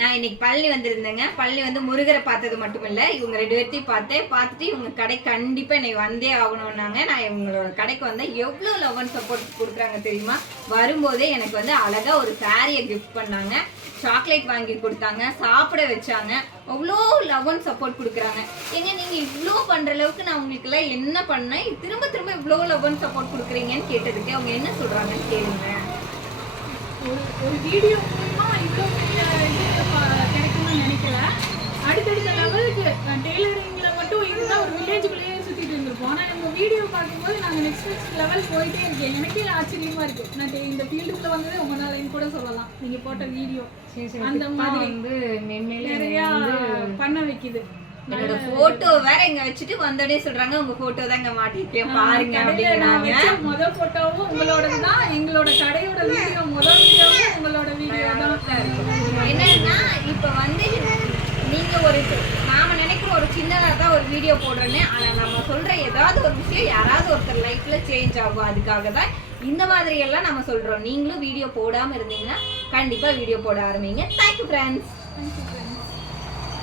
நான் இன்னைக்கு பழனி வந்திருந்தேங்க. பழனி வந்து முருகரை பார்த்தது மட்டும் இல்ல, இவங்க 2 பேர்த்தையும் பார்த்துட்டு இவங்க கடை கண்டிப்பா இன்னைக்கு வந்தே ஆகணும்னாங்க. நான் இவங்களோட கடைக்கு வந்தா எவ்வளோ லவ் அண்ட் சப்போர்ட் கொடுக்குறாங்க தெரியுமா? வரும்போதே எனக்கு வந்து அழகா ஒரு சாரியை கிஃப்ட் பண்ணாங்க, சாக்லேட் வாங்கி கொடுத்தாங்க, சாப்பிட வச்சாங்க. அவ்வளோ லவ் அண்ட் சப்போர்ட் கொடுக்குறாங்க. ஏங்க நீங்க இவ்வளோ பண்ற அளவுக்கு நான் உங்களுக்குலாம் என்ன பண்ணேன், திரும்ப திரும்ப இவ்வளோ லவ் அண்ட் சப்போர்ட் கொடுக்குறீங்கன்னு கேட்டதுக்கு அவங்க என்ன சொல்றாங்கன்னு கேளுங்க. ஒரு வீடியோ மூலமா இவ்வளோ கிடைக்கும்னு நினைக்கல. அடுத்தடுத்த லெவலுக்கு டெய்லரிங்ல மட்டும் இருந்தால் ஒரு வில்லேஜுக்குள்ளேயே சுற்றிட்டு இருந்திருப்போம். ஆனால் நம்ம வீடியோ பார்க்கும்போது நாங்கள் நெக்ஸ்ட் லெவல் போயிட்டே இருக்கேன். எனக்கே ஆச்சரியமா இருக்கு. நான் இந்த ஃபீல்டுக்குள்ள வந்ததே உங்க நாளைன்னு கூட சொல்லலாம். நீங்க போட்ட வீடியோ அந்த மாதிரி வந்து நிறையா பண்ண வைக்குது. என்னோட போட்டோ வேற இங்க வச்சுட்டு வந்தோடனே சொல்றாங்க உங்க போட்டோ தான் இங்க மாட்டிருக்கேன் பாருங்க அப்படிங்கிறாங்க. முதல் போட்டோவும் உங்களோடது தான், எங்களோட கடையோட வீடியோ முதல் வீடியோவும் உங்களோட வீடியோ தான். என்னன்னா இப்ப வந்து நீங்க ஒரு நாம நினைக்கிற ஒரு சின்னதா தான் ஒரு வீடியோ போடுறேன்னு, ஆனா நம்ம சொல்ற ஏதாவது ஒரு விஷயம் யாராவது ஒருத்தர் லைஃப்ல சேஞ்ச் ஆகும். அதுக்காக தான் இந்த மாதிரி எல்லாம் நம்ம சொல்றோம். நீங்களும் வீடியோ போடாம இருந்தீங்கன்னா கண்டிப்பா வீடியோ போட ஆரம்பிங்க. Thank you friends.